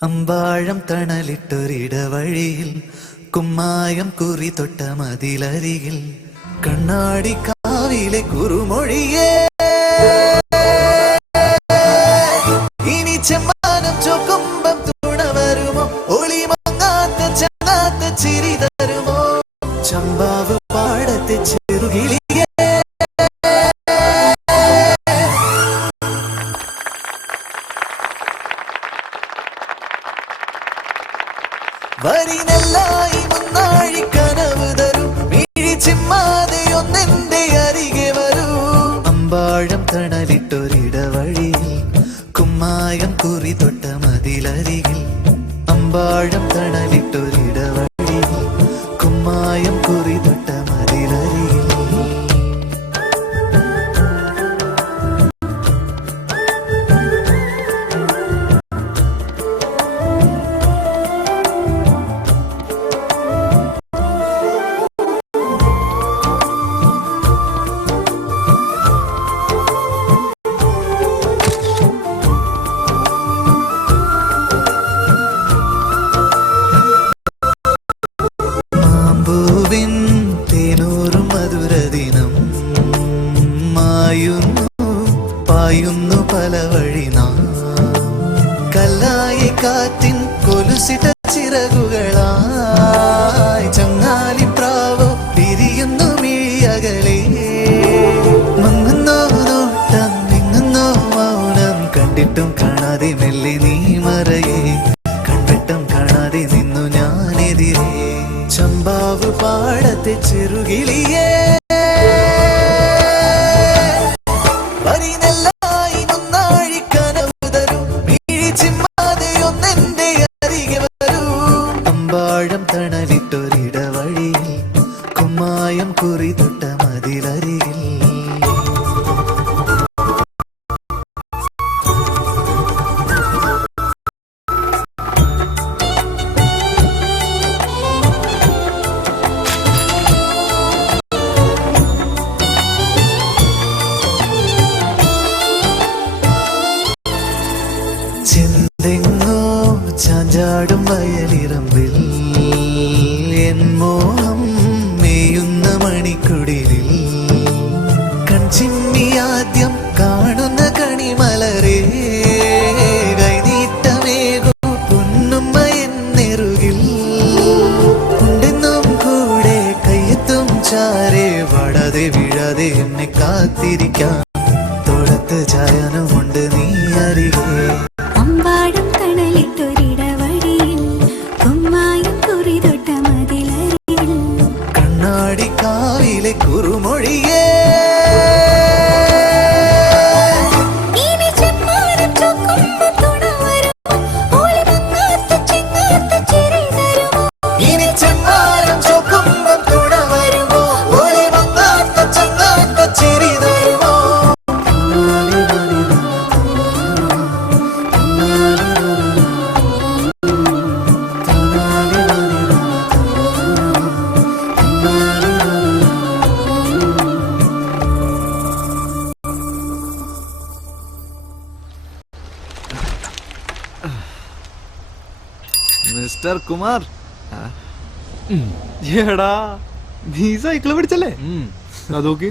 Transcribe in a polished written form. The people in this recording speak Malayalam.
അമ്പാഴം തണലിട്ടൊരിടവഴിയിൽ കുമ്മായം കുറി തൊട്ട മതിലരികിൽ കണ്ണാടി കാവിലെ കുറുമൊഴിയേ ഇനി ചെമ്മാനം ചൊക്കുമ്പം തുണ വരുമോ ഒളി മങ്ങാത്ത ചങ്ങാത്ത ചിരി തരുമോ ചമ്പാവ് പാടത്തെ ചെറുകിളിയേ വരിനെല്ലായി മുന്നാഴി കനവ് തരും വീഴി ചിമ്മാതെ ഒന്നെന്റെ അരികെ വരൂ അമ്പാഴം തണലിട്ടൊരിടവഴിയിൽ കുമ്മായം കുറി തൊട്ട മതിലരികിൽ അമ്പാഴം തണലിട്ടൊരിടവഴിയിൽ കുമ്മായം കുറി തൊട്ട മതിലരികിൽ പായുന്നു പല വഴി നാം കല്ലായി കാറ്റിൻ കൊലുസിട്ട ചിറകുകളായി ചങ്ങാലി പ്രാവോ പിരിയുന്നു മിഴിയകലേ മങ്ങുന്നോ നോട്ടം നിങ്ങുന്നോ മൗനം കണ്ടിട്ടും കാണാതെ മെല്ലെ നീ മറയേ കണ്ടിട്ടും കാണാതെ നിന്നു ഞാനെതിരെ ചമ്പാവ് പാടത്തെ ചെറുകിളിയേ വരിനെല്ലായി മുന്നാഴി കനവ് തരും വീഴി ചിമ്മാതെ ഒന്നെന്റെ അരികെ വരൂ അമ്പാഴം തണലിട്ടൊരിടവഴിയിൽ കുമ്മായം കുറി തൊട്ട മതിലരികിൽ ചെന്തെങ്ങോ ചാഞ്ചാടും വയലിറമ്പിൽ എൻ മോഹം മേയുന്ന മണിക്കുടിലിൽ കൺചിമ്മി ആദ്യം കാണുന്ന കണിമലരേ കൈനീട്ടമേകോ പൊന്നുമ്മ എന്നെറുകിൽ ഉണ്ടെന്നും കൂടെ കയ്യെത്തും ചാരേ വാടാതെ വീഴാതെ എന്നെ കാത്തിരിക്കാം തോളത്ത് ചായനുമുണ്ട് നീ അരികെ അമ്പാഴം തണലിട്ടൊരിടവഴിയിൽ കുമ്മായം കുറി തൊട്ട മതിലരികിൽ കണ്ണാടി കാവിലെ കുറുമൊഴിയേ ഇനി ചെമ്മാനം ചൊക്കുമ്പം തുണ വരുമോ ഒളി മങ്ങാത്ത ചങ്ങാത്ത ചിരി തരുമോ ഇനി ചെമ്മാനം ചൊക്കുമ്പം തുണ വരുമോ ഒളി മങ്ങാത്ത ചങ്ങാത്ത ചിരി തരുമോ മിസ്റ്റർ കുമാർ എടാ നീ സൈക്കിള് പിടിച്ചല്ലേ നോക്കി